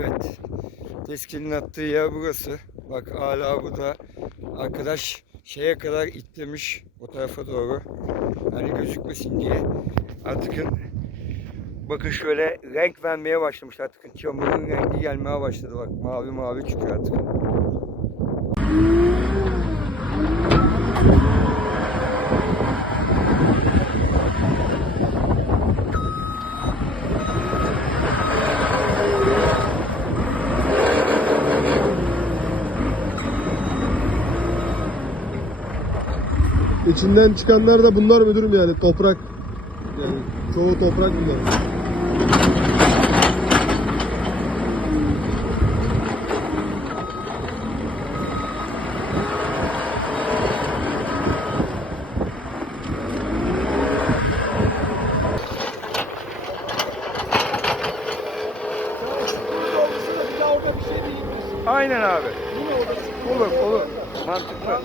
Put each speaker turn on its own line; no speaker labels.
Evet. Teskinin attığı yer burası. Bak hala burada arkadaş şeye kadar itlemiş o tarafa doğru. Hani gözükmesin diye. Artık bakın şöyle renk vermeye başlamış artık. Çamurun rengi gelmeye başladı bak. Mavi mavi çıkıyor artık.
İçinden çıkanlar da bunlar müdürüm yani toprak. Yani çoğu toprak bunlar.
Aynen abi. Olur olur. Mantıklı.